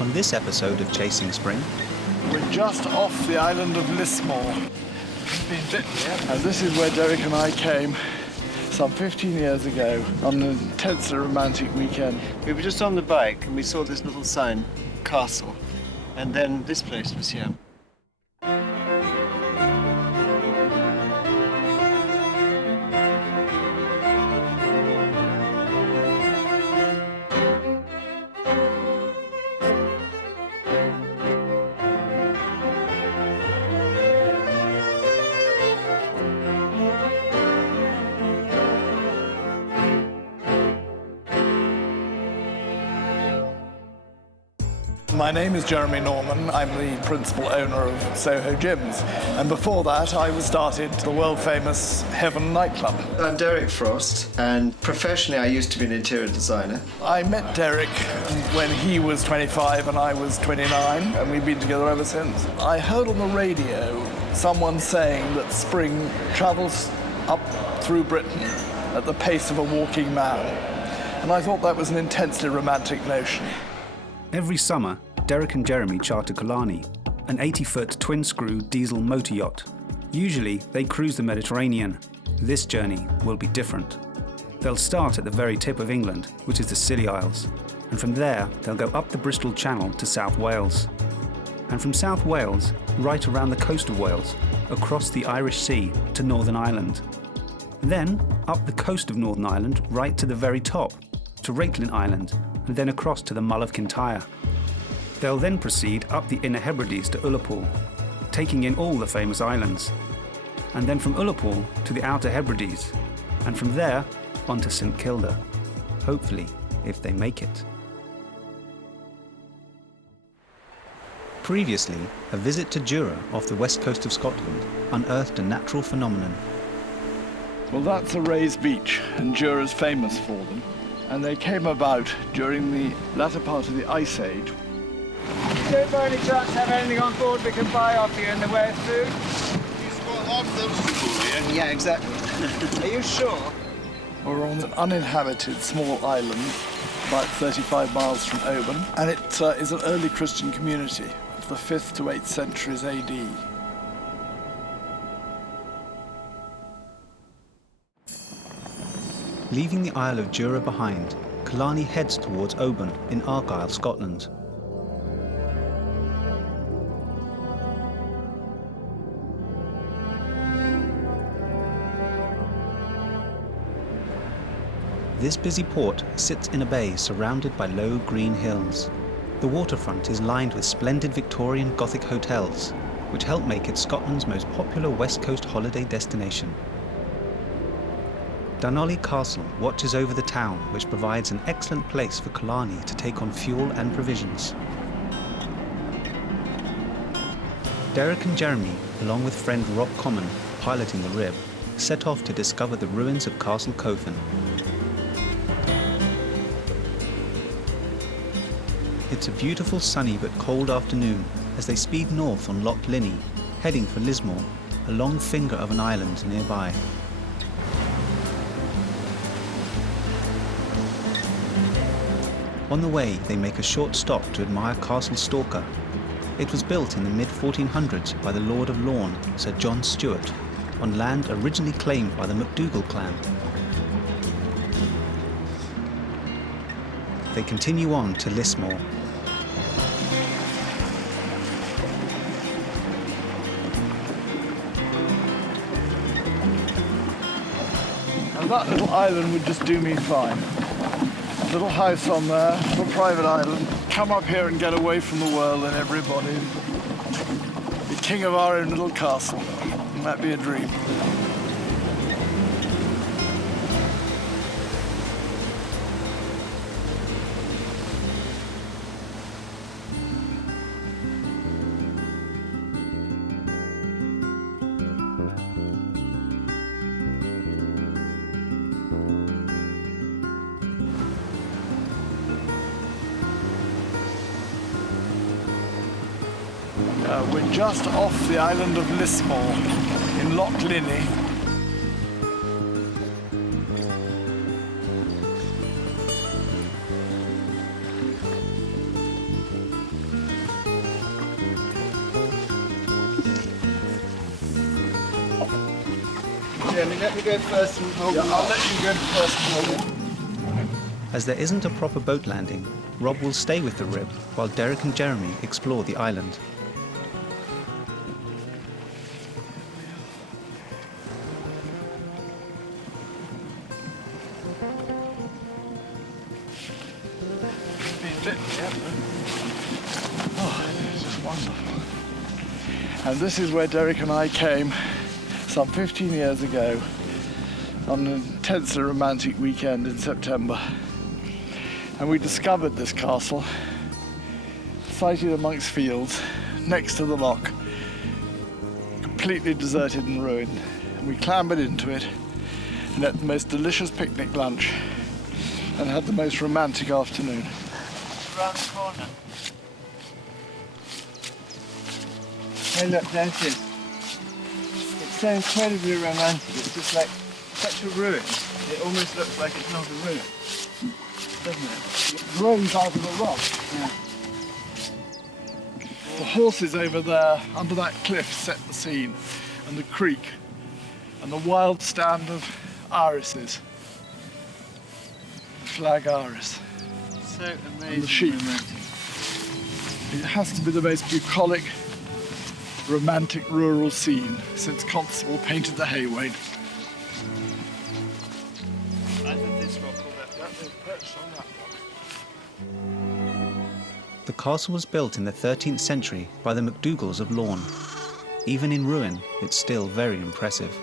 On this episode of Chasing Spring, we're just off the island of Lismore. And this is where Derek and I came some 15 years ago on an intensely romantic weekend. We were just on the bike and we saw this little sign, Castle, and then this place was here. My name is Jeremy Norman. I'm the principal owner of Soho Gyms. And before that, I started the world-famous Heaven nightclub. I'm Derek Frost, and professionally I used to be an interior designer. I met Derek when he was 25 and I was 29, and we've been together ever since. I heard on the radio someone saying that spring travels up through Britain at the pace of a walking man. And I thought that was an intensely romantic notion. every summer, Derek and Jeremy charter Killarney, an 80-foot twin-screw diesel motor yacht. Usually, they cruise the Mediterranean. This journey will be different. They'll start at the very tip of England, which is the Scilly Isles, and from there, they'll go up the Bristol Channel to South Wales. And from South Wales, right around the coast of Wales, across the Irish Sea to Northern Ireland. Then, up the coast of Northern Ireland, right to the very top, to Reitlin Island, and then across to the Mull of Kintyre. They'll then proceed up the Inner Hebrides to Ullapool, taking in all the famous islands, and then from Ullapool to the Outer Hebrides, and from there on to St Kilda, hopefully, if they make it. Previously, a visit to Jura off the west coast of Scotland unearthed a natural phenomenon. Well, that's a raised beach, and Jura's famous for them. And they came about during the latter part of the Ice Age. You don't by any chance have anything on board we can buy off you in the way of food? Yeah, exactly. Are you sure? We're on an uninhabited small island, about 35 miles from Oban, and it is an early Christian community of the 5th to 8th centuries AD. Leaving the Isle of Jura behind, Killarney heads towards Oban in Argyll, Scotland. This busy port sits in a bay surrounded by low green hills. The waterfront is lined with splendid Victorian Gothic hotels, which help make it Scotland's most popular West Coast holiday destination. Dunolly Castle watches over the town, which provides an excellent place for Killarney to take on fuel and provisions. Derek and Jeremy, along with friend Rob Common, piloting the Rib, set off to discover the ruins of Castle Coffin. It's a beautiful sunny but cold afternoon as they speed north on Loch Linney, heading for Lismore, a long finger of an island nearby. On the way, they make a short stop to admire Castle Stalker. It was built in the mid-1400s by the Lord of Lorne, Sir John Stewart, on land originally claimed by the MacDougall clan. They continue on to Lismore. And that little island would just do me fine. Little house on there, little private island. Come up here and get away from the world and everybody. Be king of our own little castle. Wouldn't that be a dream? We're just off the island of Lismore in Loch Linney. Jeremy, let me go first and hold them. I'll let you go first. As there isn't a proper boat landing, Rob will stay with the rib while Derek and Jeremy explore the island. Oh, this is wonderful. And this is where Derek and I came some 15 years ago on an intensely romantic weekend in September. And we discovered this castle, sited amongst fields, next to the loch, completely deserted and ruined. And we clambered into it and ate the most delicious picnic lunch and had the most romantic afternoon. Around the corner. Hey, look, there it is. It's so incredibly romantic. It's just like such a ruin. It almost looks like it's not a ruin, doesn't it? Ruins out of the rock. Yeah. The horses over there under that cliff set the scene, and the creek, and the wild stand of irises. The flag iris. So amazing. And the sheep. Romantic. It has to be the most bucolic, romantic rural scene since Constable painted the Haywain. Either this rock or that. That is perched on that rock. The castle was built in the 13th century by the MacDougals of Lorne. Even in ruin, it's still very impressive.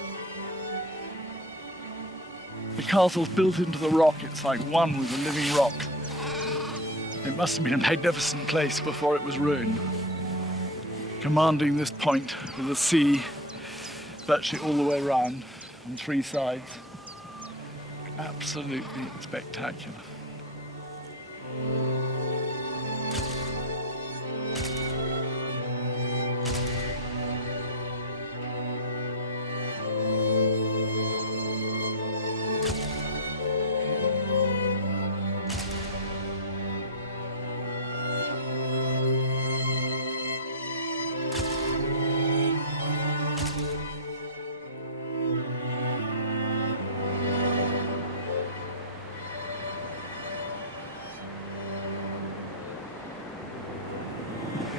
The castle's built into the rock. It's like one with the living rock. It must have been a magnificent place before it was ruined. Commanding this point with the sea virtually all the way around on three sides. Absolutely spectacular.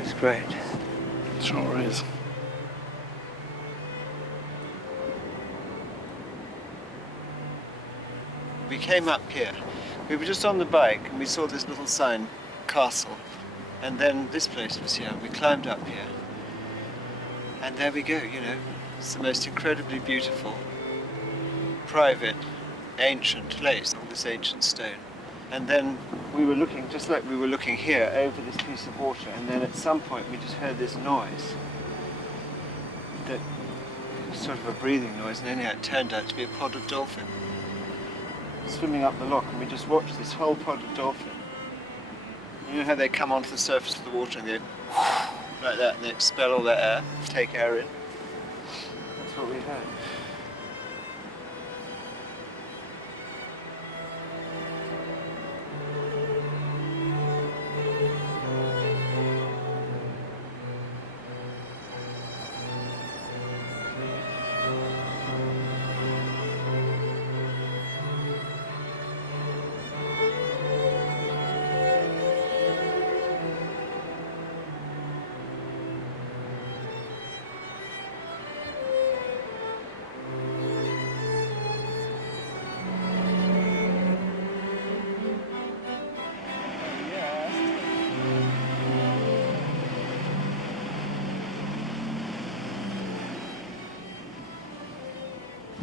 It's great. Sure is. We came up here. We were just on the bike and we saw this little sign, castle. And then this place was here. We climbed up here. And there we go, you know. It's the most incredibly beautiful, private, ancient place, all this ancient stone. And then we were looking, just like we were looking here, over this piece of water. And then at some point we just heard this noise. That was sort of a breathing noise. And anyhow, it turned out to be a pod of dolphin swimming up the loch, and we just watched this whole pod of dolphin. You know how they come onto the surface of the water and go like that, and they expel all that air, take air in? That's what we heard.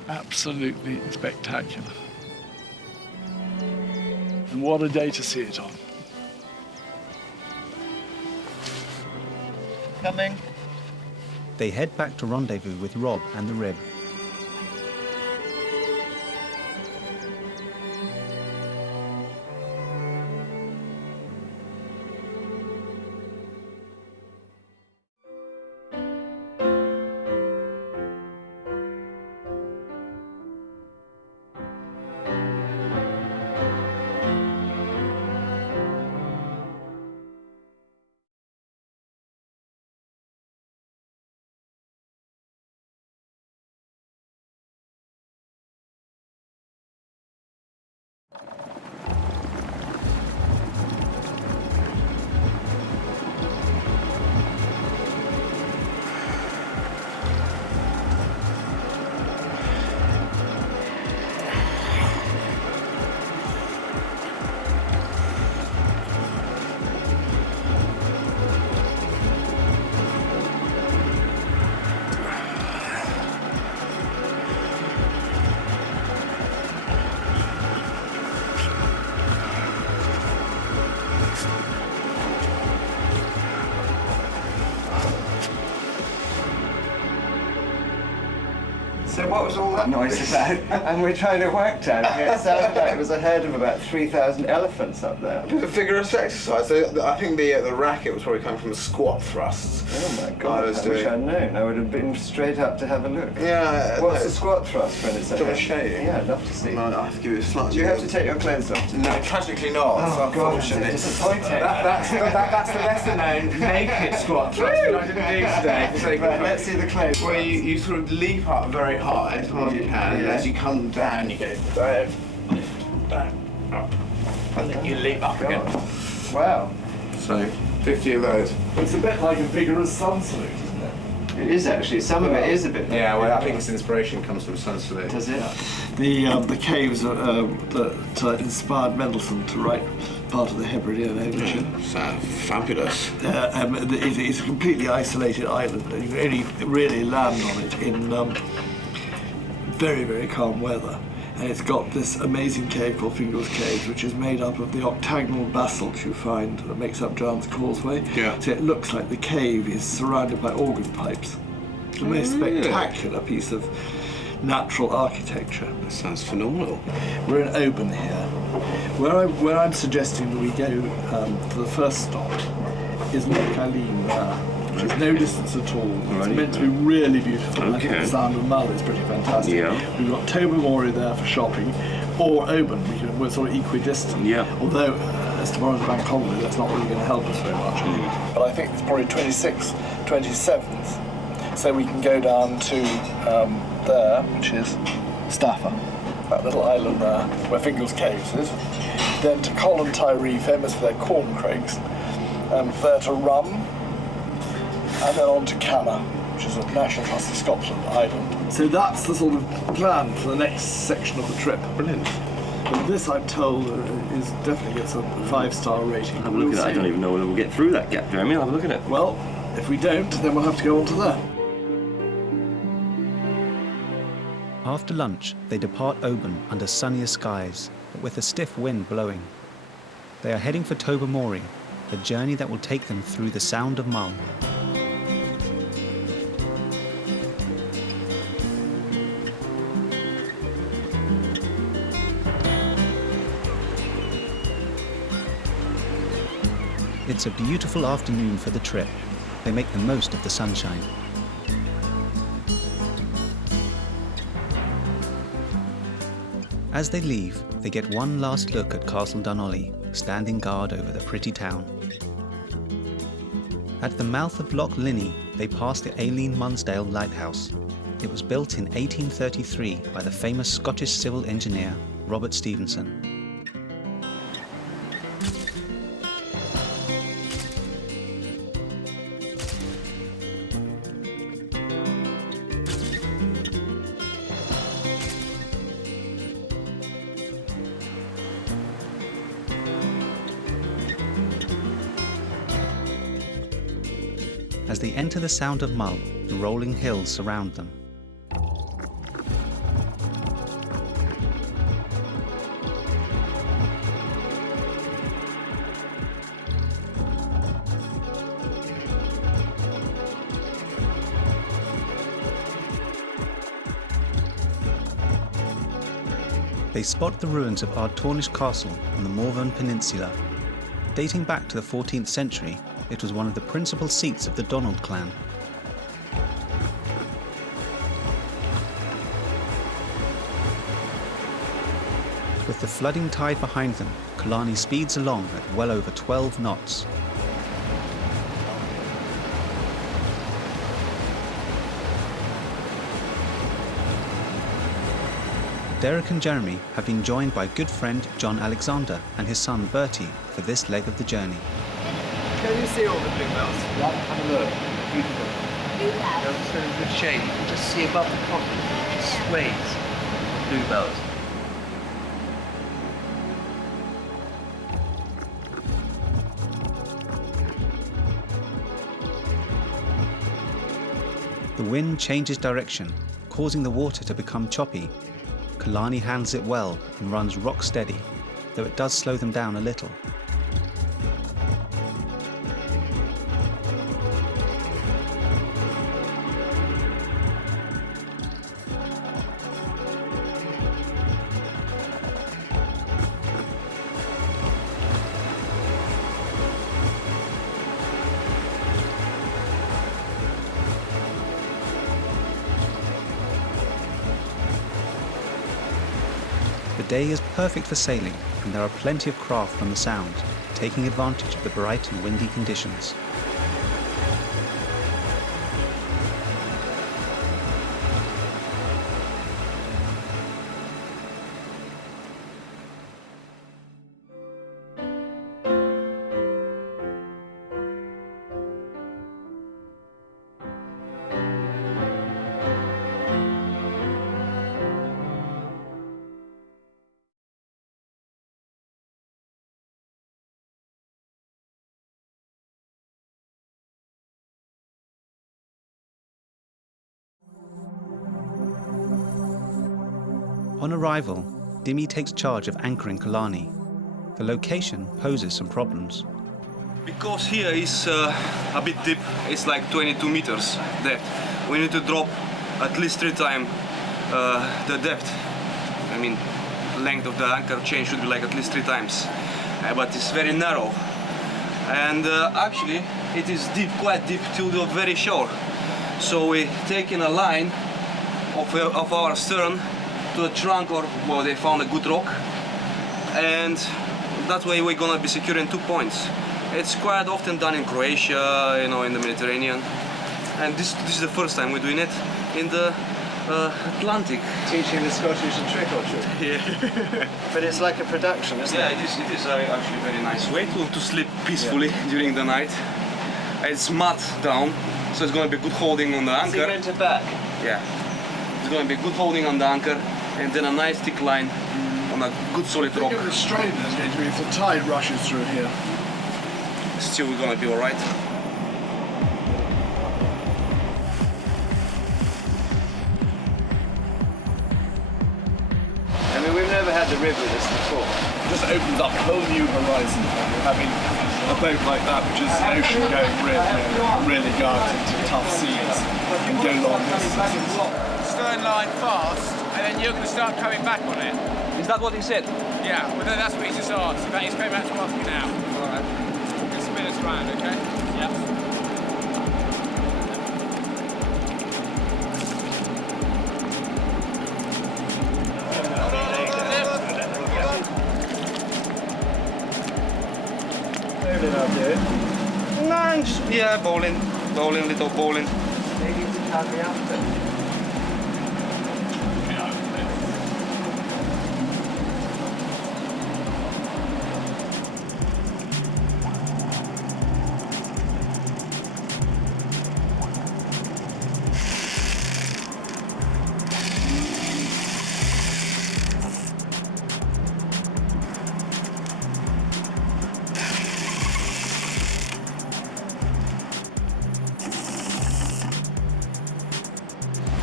Absolutely spectacular. And what a day to see it on. Coming. They head back to rendezvous with Rob and the rib. So what was all that noise about? And we're trying to work out. It sounded like it was a herd of about 3,000 elephants up there. A vigorous exercise. So I think the racket was probably coming from squat thrusts. Oh my God, I wish I'd known. I would have been straight up to have a look. Yeah. What's the squat thrust when it's Do you want to show you? Yeah, I'd love to see. No, I have to give you a slightly... Do you have to take your clothes off? No, tragically not. Oh God, it's disappointing. That's the lesser known naked squat thrust that I didn't do today. So Right, let's see the clothes. where you sort of leap up very high as hard as you can, and as you come down, you go down, up, and then you leap up again. Wow. So, 50 of those. It's a bit like a vigorous sun salute, isn't it? It is actually. Some of it is a bit. Yeah, well, I think its inspiration comes from sun salute. Does it? The caves that inspired Mendelssohn to write part of the Hebridean Overture. So fabulous. It's a completely isolated island, and you can only really land on it in very, very calm weather. And it's got this amazing cave called Fingal's Cave, which is made up of the octagonal basalt you find that makes up Giant's Causeway. Yeah. So it looks like the cave is surrounded by organ pipes. It's the most spectacular piece of natural architecture. That sounds phenomenal. We're in Oban here. Where I'm suggesting that we go for the first stop is Loch Eileen there, which is no distance at all. It's meant to be really beautiful. I think the Sound of Mull is pretty fantastic. Yeah. We've got Tobermory there for shopping, or Oban. We're sort of equidistant. Yeah. Although, as tomorrow's bank holiday, that's not really going to help us very much. But I think it's probably 26th, 27th, so we can go down to there, which is Staffa, that little island there, where Fingal's Caves is. Then to Colin Tyree, famous for their corn crakes, there to Rum, and then on to Canna, which is a National Trust of Scotland island. So that's the sort of plan for the next section of the trip. Brilliant. And this, I'm told, is definitely gets a 5-star rating. Have a look at that. I don't even know whether we'll get through that gap, Jeremy. I'll have a look at it. Well, if we don't, then we'll have to go on to there. After lunch, they depart Oban under sunnier skies, but with a stiff wind blowing. They are heading for Tobermory, a journey that will take them through the Sound of Mull. It's a beautiful afternoon for the trip. They make the most of the sunshine. As they leave, they get one last look at Castle Dunolly, standing guard over the pretty town. At the mouth of Loch Linney, they pass the Eileen Munsdale Lighthouse. It was built in 1833 by the famous Scottish civil engineer Robert Stevenson. As they enter the Sound of Mull, the rolling hills surround them. They spot the ruins of Ardtornish Castle on the Morven Peninsula. Dating back to the 14th century, it was one of the principal seats of the Donald clan. With the flooding tide behind them, Killarney speeds along at well over 12 knots. Derek and Jeremy have been joined by good friend John Alexander and his son Bertie for this leg of the journey. Can you see all the bluebells? Yeah, have a look. Beautiful. They're in good shade. You can just see above the cottage. It sways. Bluebells. The wind changes direction, causing the water to become choppy. Killarney handles it well and runs rock steady, though it does slow them down a little. day is perfect for sailing, and there are plenty of craft on the Sound, taking advantage of the bright and windy conditions. On arrival, Dimi takes charge of anchoring Killarney. The location poses some problems. Because here is a bit deep, it's like 22 meters depth. We need to drop at least 3 times the depth. I mean, length of the anchor chain should be like at least 3 times. But it's very narrow. And actually, it is deep, quite deep to the very shore. So we're taking a line of our stern to the trunk, or well, they found a good rock, and that way we're gonna be securing 2 points. It's quite often done in Croatia, you know, in the Mediterranean, and this is the first time we're doing it in the Atlantic. Teaching the Scottish a trick or two. Yeah. But it's like a production, isn't Yeah, it? it is actually a very nice way to sleep peacefully during the night. It's mud down, so it's gonna be good holding on the Is anchor. it going to back? Yeah, it's gonna be good holding on the anchor, and then a nice thick line on a good solid rock. The strain there's going to be if the tide rushes through here. Still, we're gonna be all right. I mean, we've never had the river this before. It just opens up a whole new horizon. Having a boat like that, which is ocean going, really go out into tough seas and go long distances. Stern line fast, and then you're going to start coming back on it. Is that what he said? Yeah, well, that's what he's just asked. He's coming back to ask you now. All right. Just spin us around, okay? Yep. No, just, yeah, bowling, little bowling. Maybe to carry after.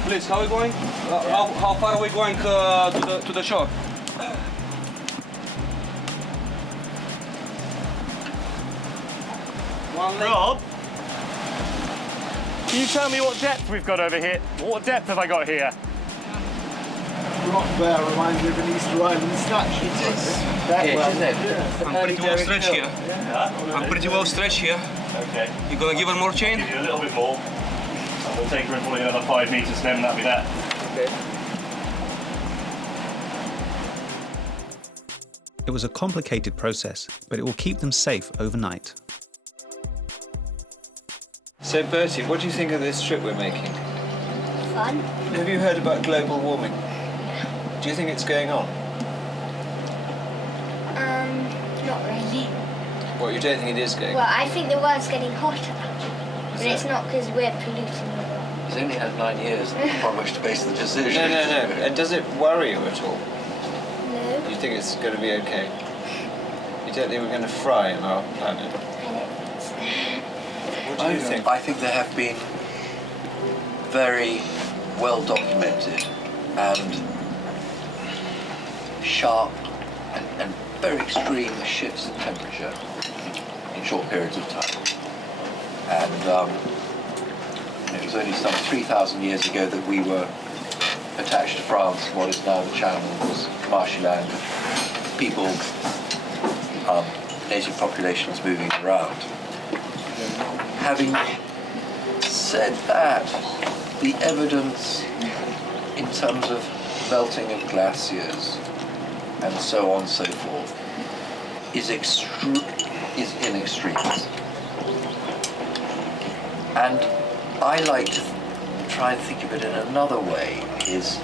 Please, how are we going? How far are we going to the shore? Rob, can you tell me what depth we've got over here? What depth have I got here? Rock there reminds me of an Easter Island statue. It is. Isn't it? I'm pretty well stretched here. I'm pretty well stretched here. Okay. You gonna give her more chain? Give you a little bit more. And we'll take her in probably another 5 meters, then that'll be that. Okay. It was a complicated process, but it will keep them safe overnight. So, Bertie, what do you think of this trip we're making? Fun. Have you heard about global warming? Do you think it's going on? Not really. What, you don't think it is going Well, on? I think the world's getting hotter. But it's not because we're polluting the world. He's only had 9 years upon which to base the decision. No. And does it worry you at all? No. You think it's going to be okay? You don't think we're going to fry on our planet? What do you think? I think there have been very well documented and sharp and very extreme shifts in temperature in short periods of time. And it was only some 3,000 years ago that we were attached to France, what is now the Channel, was marshy land, people, native populations moving around. Having said that, the evidence in terms of melting of glaciers and so on and so forth, is in extremes. And I like to try and think of it in another way, is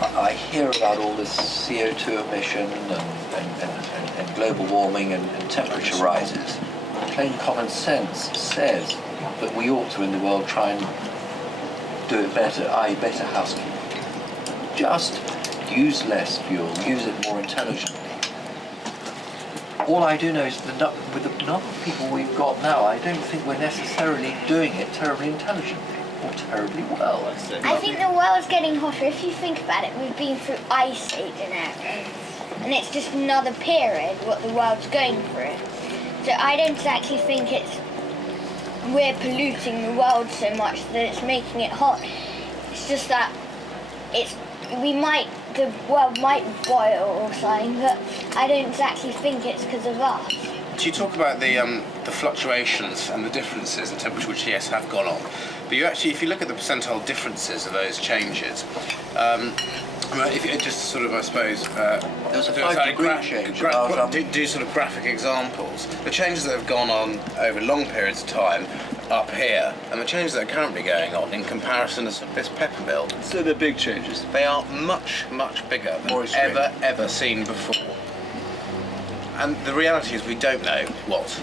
I hear about all this CO2 emission and global warming and temperature rises. Plain common sense says that we ought to, in the world, try and do it better, i.e. better housekeeping. Just use less fuel, use it more intelligently. All I do know is with the number of people we've got now, I don't think we're necessarily doing it terribly intelligently or terribly well. I think the world's getting hotter. If you think about it, we've been through ice age and everything. And it's just another period what the world's going through. So I don't actually think we're polluting the world so much that it's making it hot. It's just that the world might boil or something, but I don't exactly think it's because of us. So you talk about the fluctuations and the differences in temperature, which yes have gone on, but you actually, if you look at the percentile differences of those changes, if you just sort of, I suppose, there's a 5-degree change. Do sort of graphic examples. The changes that have gone on over long periods of time up here, and the changes that are currently going on in comparison to this pepper mill. So the big changes. They are much, much bigger than ever seen before. And the reality is we don't know what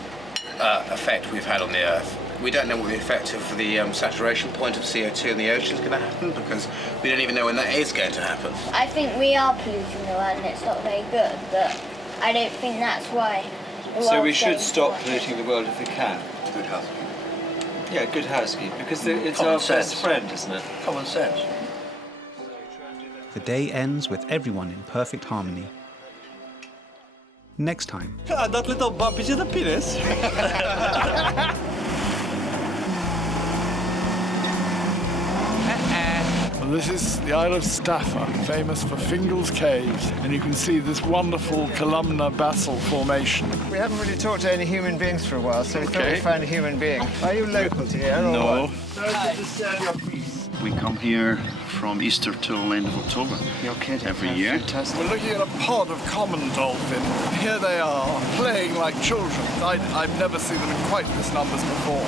effect we've had on the Earth. We don't know what the effect of the saturation point of CO2 in the ocean is going to happen, because we don't even know when that is going to happen. I think we are polluting the world and it's not very good, but I don't think that's why the world's So we should getting stop hotter. polluting the world if we can. Good housekeeping. Yeah, good housekeeping, because it's Common our sense. best friend, isn't it? Common sense. The day ends with everyone in perfect harmony. Next time. That little bump, is it a penis? Well, this is the Isle of Staffa, famous for Fingal's Caves, and you can see this wonderful columnar basalt formation. We haven't really talked to any human beings for a while, so we thought Okay. we'd find a human being. Are you local to here? Or No. what? We come here from Easter till end of October. You're kidding. Every year. Fantastic. We're looking at a pod of common dolphin. Here they are, playing like children. I've never seen them in quite this numbers before.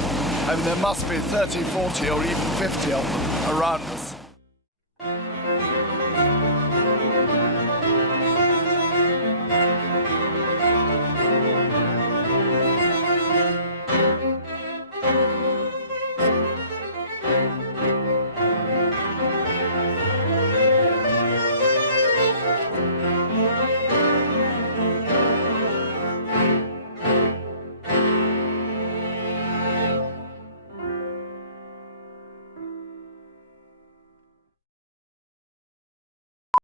I mean, there must be 30, 40 or even 50 of them around us.